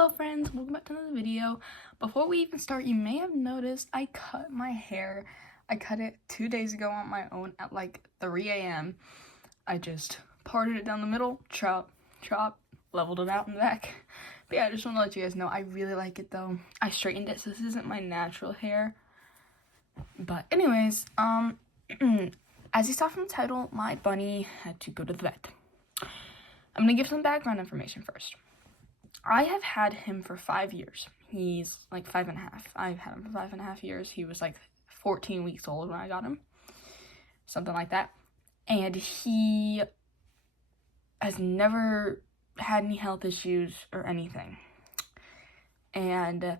Hello friends, welcome back to another video. Before we even start, you may have noticed I cut my hair. I cut it 2 days ago on my own at like 3 a.m. I just parted it down the middle, chop, leveled it out in the back. But yeah, I just want to let you guys know I really like it though. I straightened it, so this isn't my natural hair. But anyways, as you saw from the title, my bunny had to go to the vet. I'm gonna give some background information first. I have had him for 5 years. He's like 5.5. I've had him for 5.5 years. He was like 14 weeks old when I got him. Something like that. And he has never had any health issues or anything. And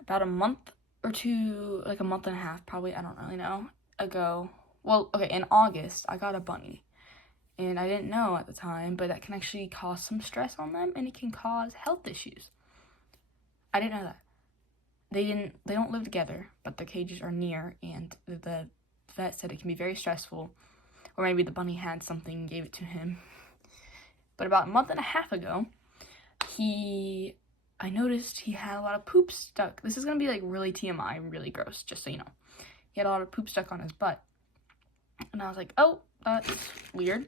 about a month or two, like a month and a half probably, I don't really know, ago. Well, okay, in August, I got a bunny. And I didn't know at the time, but that can actually cause some stress on them, and it can cause health issues. I didn't know that. They don't live together, but the cages are near, and the vet said it can be very stressful, or maybe the bunny had something and gave it to him. But about a month and a half ago, I noticed he had a lot of poop stuck. This is gonna be like really TMI, really gross, just so you know. He had a lot of poop stuck on his butt. And I was like, oh, that's weird.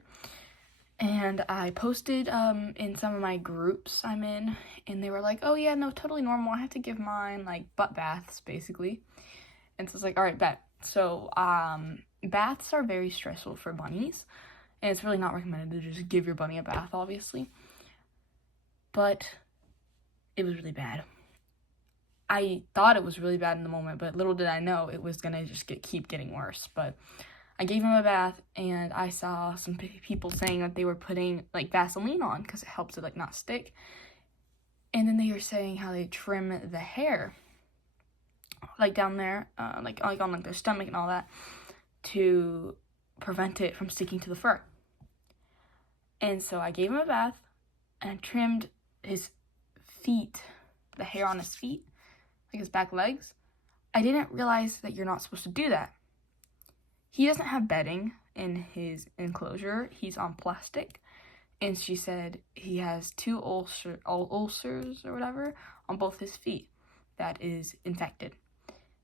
And I posted in some of my groups I'm in, and they were like, oh yeah, no, totally normal. I have to give mine like butt baths, basically. And so it's like, all right, bet. So baths are very stressful for bunnies, and it's really not recommended to just give your bunny a bath, obviously. But it was really bad. I thought it was really bad in the moment, but little did I know it was gonna just keep getting worse. But I gave him a bath, and I saw some people saying that they were putting like Vaseline on because it helps it like not stick. And then they were saying how they trim the hair, like down there, like on like their stomach and all that, to prevent it from sticking to the fur. And so I gave him a bath and trimmed his feet, the hair on his feet, like his back legs. I didn't realize that you're not supposed to do that. He doesn't have bedding in his enclosure. He's on plastic. And she said he has 2 ulcers or whatever on both his feet that is infected.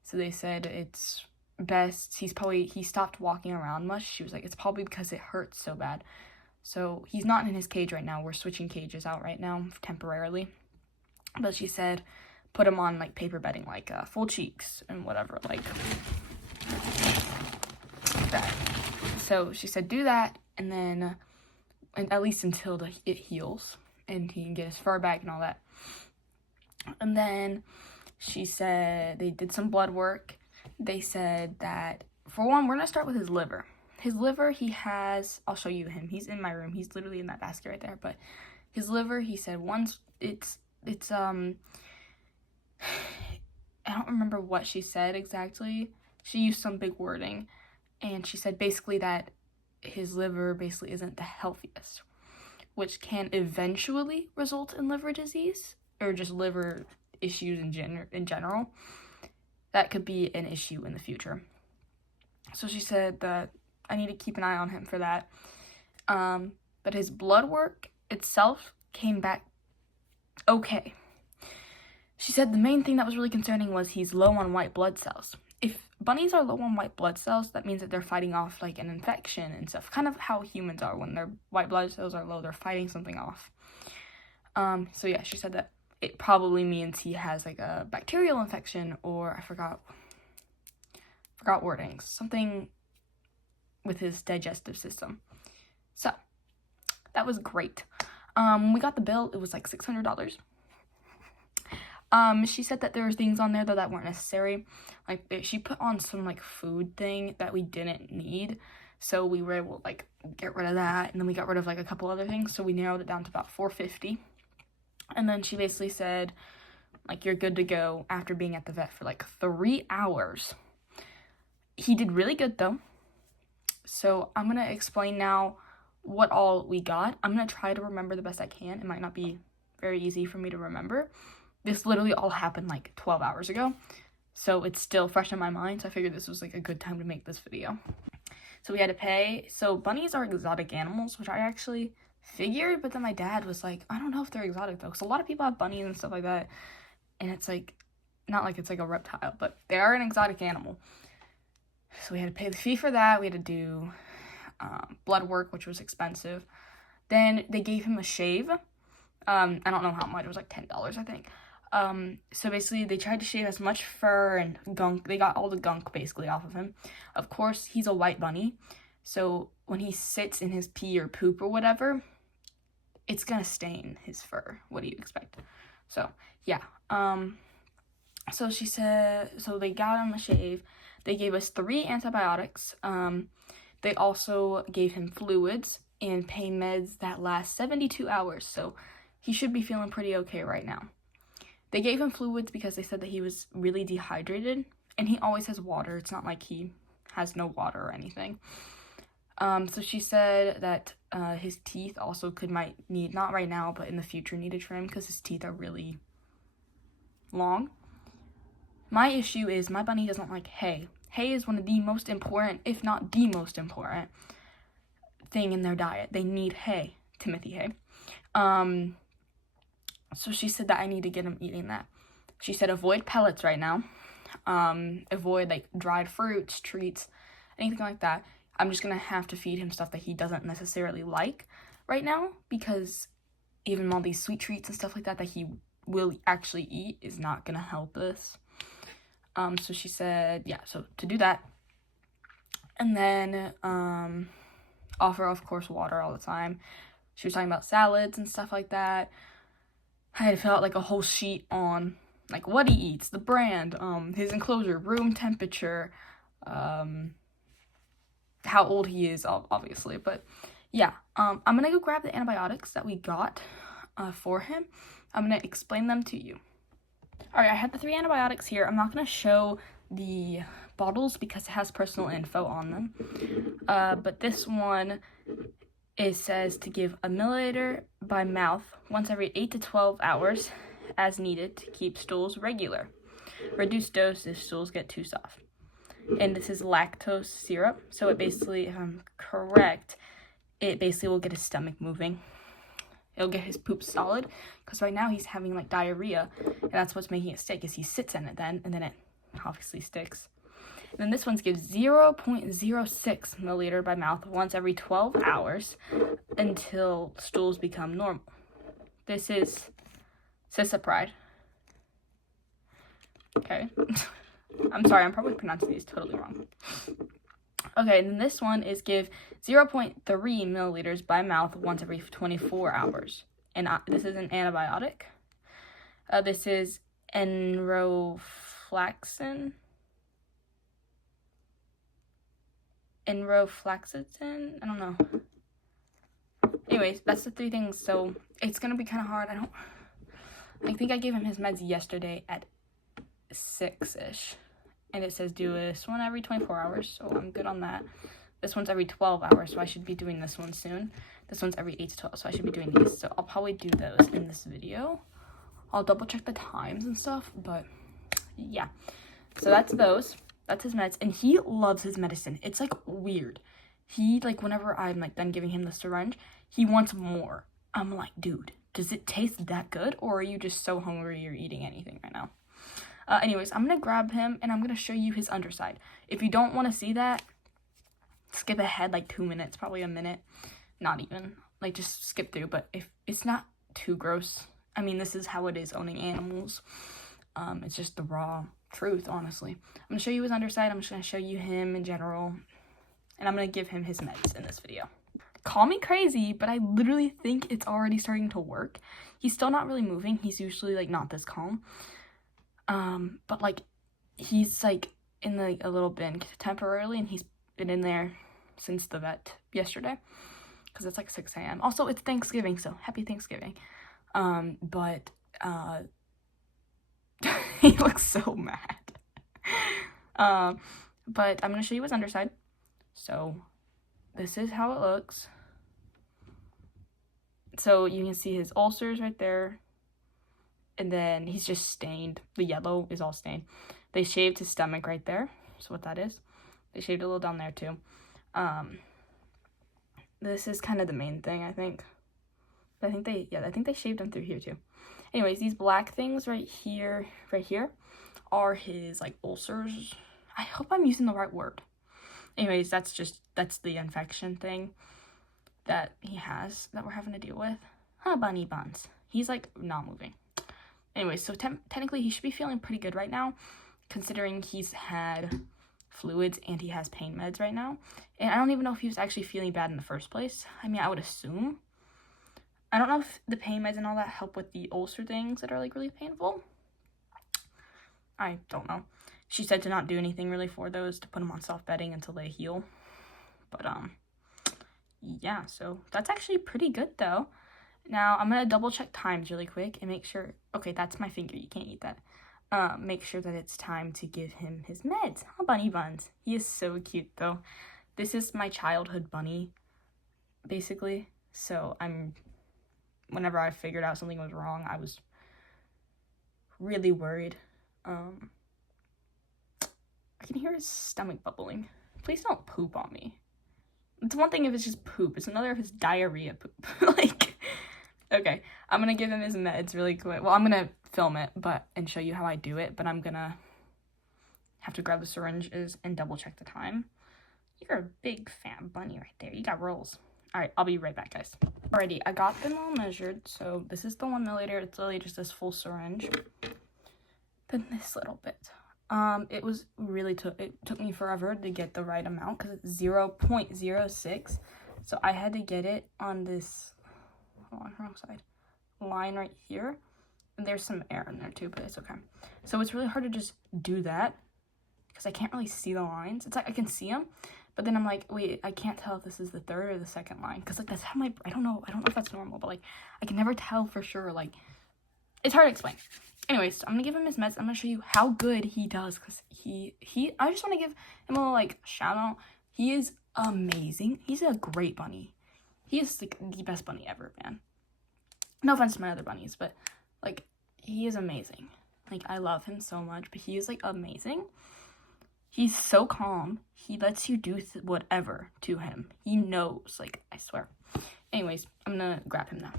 So they said it's best, he stopped walking around much. She was like, it's probably because it hurts so bad. So he's not in his cage right now. We're switching cages out right now temporarily. But she said put him on like paper bedding, like full cheeks and whatever, like that. So she said do that, and then and at least until it heals and he can get his fur back and all that. And then she said they did some blood work. They said that for one, we're gonna start with his liver. His liver, he has, I'll show you him. He's in my room. He's literally in that basket right there. But his liver, he said once it's I don't remember what she said exactly. She used some big wording. And she said basically that his liver basically isn't the healthiest, which can eventually result in liver disease or just liver issues in general. That could be an issue in the future. So she said that I need to keep an eye on him for that. But his blood work itself came back okay. She said the main thing that was really concerning was he's low on white blood cells. If bunnies are low on white blood cells, that means that they're fighting off like an infection and stuff. Kind of how humans are when their white blood cells are low, they're fighting something off. So yeah, she said that it probably means he has like a bacterial infection, or I forgot wordings, something with his digestive system. So that was great. When we got the bill, it was like $600. She said that there were things on there that weren't necessary. Like she put on some like food thing that we didn't need. So we were able to like get rid of that, and then we got rid of like a couple other things. So we narrowed it down to about $450. And then she basically said like you're good to go after being at the vet for like 3 hours. He did really good though. So I'm gonna explain now what all we got. I'm gonna try to remember the best I can. It might not be very easy for me to remember. This literally all happened like 12 hours ago, so it's still fresh in my mind, so I figured this was like a good time to make this video. So we had to pay. So bunnies are exotic animals, which I actually figured, but then my dad was like, I don't know if they're exotic though, because a lot of people have bunnies and stuff like that, and it's like, not like it's like a reptile, but they are an exotic animal. So we had to pay the fee for that. We had to do blood work, which was expensive. Then they gave him a shave. I don't know how much. It was like $10, I think. So basically they tried to shave as much fur and gunk. They got all the gunk basically off of him. Of course, he's a white bunny. So when he sits in his pee or poop or whatever, it's gonna stain his fur. What do you expect? So, yeah. So she said, so they got him a shave. They gave us 3 antibiotics. They also gave him fluids and pain meds that last 72 hours. So he should be feeling pretty okay right now. They gave him fluids because they said that he was really dehydrated, and he always has water. It's not like he has no water or anything. So she said that his teeth also might need, not right now, but in the future, need a trim because his teeth are really long. My issue is my bunny doesn't like hay. Hay is one of the most important, if not the most important, thing in their diet. They need hay, Timothy hay. So she said that I need to get him eating that. She said avoid pellets right now. Avoid like dried fruits, treats, anything like that. I'm just gonna have to feed him stuff that he doesn't necessarily like right now, because even all these sweet treats and stuff like that he will actually eat is not gonna help this. So she said, yeah, so to do that. And then offer, of course, water all the time. She was talking about salads and stuff like that. I had to fill out like a whole sheet on like what he eats, the brand, his enclosure, room temperature, how old he is, obviously. But yeah, I'm gonna go grab the antibiotics that we got for him. I'm gonna explain them to you. All right, I have the 3 antibiotics here. I'm not gonna show the bottles because it has personal info on them. But this one, it says to give a milliliter by mouth once every 8 to 12 hours as needed to keep stools regular. Reduced dose if stools get too soft. And this is lactose syrup. So it basically, if I'm correct, it basically will get his stomach moving. It'll get his poop solid, because right now he's having like diarrhea, and that's what's making it stick, is he sits in it then, and then it obviously sticks. And then this one gives 0.06 milliliter by mouth once every 12 hours until stools become normal. This is Cisapride. Okay. I'm sorry, I'm probably pronouncing these totally wrong. Okay, and then this one is give 0.3 milliliters by mouth once every 24 hours. And this is an antibiotic. This is enrofloxacin. Enrofloxacin? I don't know. Anyways, that's the 3 things. So it's gonna be kind of hard. I think I gave him his meds yesterday at 6-ish. And it says do this one every 24 hours, so I'm good on that. This one's every 12 hours, so I should be doing this one soon. This one's every 8 to 12, so I should be doing these. So I'll probably do those in this video. I'll double check the times and stuff, but yeah. So that's those. That's his meds, and he loves his medicine. It's like weird. He, like, whenever I'm like done giving him the syringe, he wants more. I'm like, dude, does it taste that good, or are you just so hungry you're eating anything right now? Anyways, I'm going to grab him, and I'm going to show you his underside. If you don't want to see that, skip ahead like 2 minutes, probably a minute. Not even. Like, just skip through, but if it's not too gross. I mean, this is how it is owning animals. It's just the raw truth, honestly. I'm going to show you his underside. I'm just going to show you him in general, and I'm going to give him his meds in this video. Call me crazy, but I literally think it's already starting to work. He's still not really moving. He's usually, like, not this calm. But like he's like in like a little bin temporarily, and he's been in there since the vet yesterday because it's like 6 a.m. Also, it's Thanksgiving, so happy Thanksgiving. But he looks so mad. But I'm gonna show you his underside. So this is how it looks. So you can see his ulcers right there. And then he's just stained. The yellow is all stained. They shaved his stomach right there. So what that is. They shaved a little down there too. This is kind of the main thing, I think. I think they shaved him through here too. Anyways, these black things right here are his like ulcers. I hope I'm using the right word. Anyways, that's the infection thing that he has that we're having to deal with. Huh, Bunny Buns. He's like not moving. Anyway, so technically he should be feeling pretty good right now, considering he's had fluids and he has pain meds right now. And I don't even know if he was actually feeling bad in the first place. I mean, I would assume. I don't know if the pain meds and all that help with the ulcer things that are like really painful. I don't know. She said to not do anything really for those, to put them on soft bedding until they heal. But yeah, so that's actually pretty good though. Now I'm gonna double check times really quick and make sure. Okay, that's my finger. You can't eat that. Make sure that it's time to give him his meds. Oh, Bunny Buns. He is so cute though. This is my childhood bunny, basically. So whenever I figured out something was wrong, I was really worried. I can hear his stomach bubbling. Please don't poop on me. It's one thing if it's just poop. It's another if it's diarrhea poop. Like, okay. I'm gonna give him his meds really quick. Well, I'm gonna film it and show you how I do it, but I'm gonna have to grab the syringes and double check the time. You're a big fat bunny right there. You got rolls. Alright, I'll be right back, guys. Alrighty, I got them all measured. So this is the 1 milliliter. It's literally just this full syringe. Then this little bit. It took me forever to get the right amount because it's 0.06. So I had to get it on this, wrong side, line right here. And there's some air in there too, but it's okay. So it's really hard to just do that because I can't really see the lines. It's like I can see them, but then I'm like, wait, I can't tell if this is the third or the second line because like that's how I don't know if that's normal, but like I can never tell for sure. Like it's hard to explain. Anyways, I'm gonna give him his meds. I'm gonna show you how good he does because I just want to give him a little like shout out. He is amazing. He's a great bunny. He is like the best bunny ever, man. No offense to my other bunnies, but like he is amazing. Like I love him so much, but he is like amazing. He's so calm. He lets you do whatever to him. He knows, like I swear. Anyways, I'm gonna grab him now.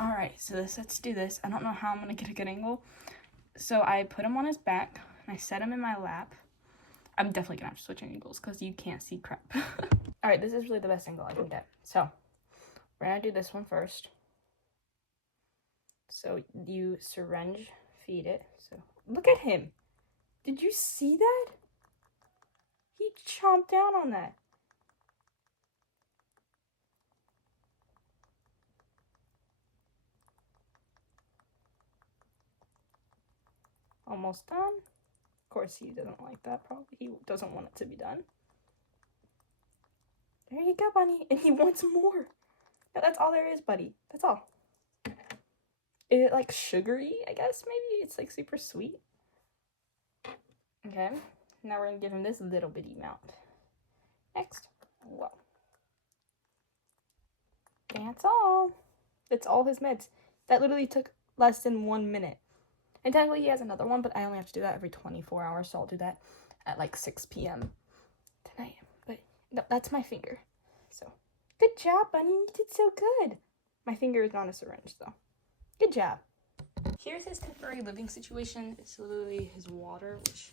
Alright, so let's do this. I don't know how I'm going to get a good angle. So I put him on his back, and I set him in my lap. I'm definitely going to have to switch angles, because you can't see crap. Alright, this is really the best angle I can get. So, we're going to do this one first. So, you syringe feed it. So, look at him. Did you see that? He chomped down on that. Almost done. Of course, he doesn't like that, probably. He doesn't want it to be done. There you go, bunny. And he wants more. No, that's all there is, buddy. That's all. Is it, like, sugary, I guess, maybe? It's, like, super sweet. Okay. Now we're going to give him this little bitty amount. Next. Whoa. That's all. It's all his meds. That literally took less than 1 minute. And technically he has another one, but I only have to do that every 24 hours, so I'll do that at like 6 p.m. tonight. But no, that's my finger. So, good job, bunny. You did so good. My finger is not a syringe, though. Good job. Here's his temporary living situation. It's literally his water, which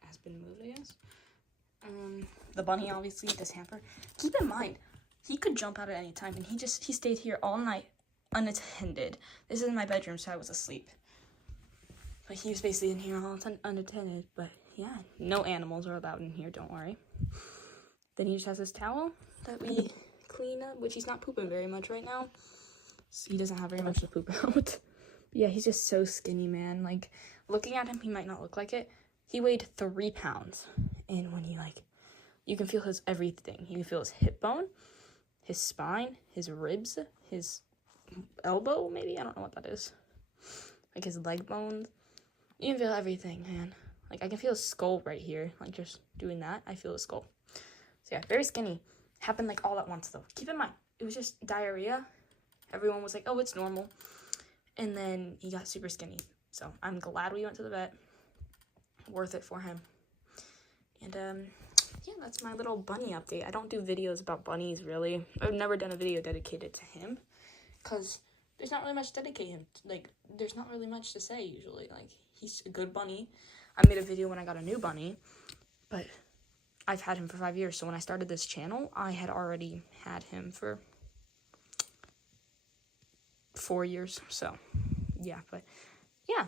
has been moved, I guess. The bunny, obviously, this hamper. Keep in mind, he could jump out at any time, and he stayed here all night unattended. This is my bedroom, so I was asleep. But he was basically in here all unattended. But yeah, no animals are allowed in here, don't worry. Then he just has this towel that we clean up, which he's not pooping very much right now. So he doesn't have very much to poop out. But yeah, he's just so skinny, man. Like, looking at him, he might not look like it. He weighed 3 pounds. And when you can feel his everything. You can feel his hip bone, his spine, his ribs, his elbow, maybe? I don't know what that is. Like, his leg bones. You can feel everything, man. Like, I can feel his skull right here. Like, just doing that, I feel his skull. So, yeah, very skinny. Happened, like, all at once, though. Keep in mind, it was just diarrhea. Everyone was like, oh, it's normal. And then he got super skinny. So, I'm glad we went to the vet. Worth it for him. And, yeah, that's my little bunny update. I don't do videos about bunnies, really. I've never done a video dedicated to him. because there's not really much to dedicate him. Like, there's not really much to say usually. Like, he's a good bunny. I made a video when I got a new bunny, but I've had him for 5 years. So when I started this channel, I had already had him for 4 years. So yeah, but yeah,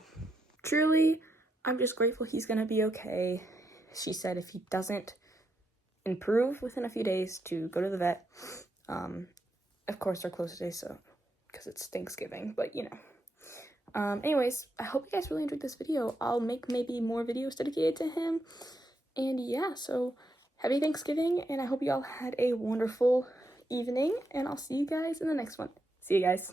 truly, I'm just grateful he's gonna be okay. She said if he doesn't improve within a few days to go to the vet. Of course, they're closed today, so because it's Thanksgiving, but you know. Anyways, I hope you guys really enjoyed this video. I'll make maybe more videos dedicated to him. And yeah, so happy Thanksgiving, and I hope you all had a wonderful evening, and I'll see you guys in the next one. See you guys.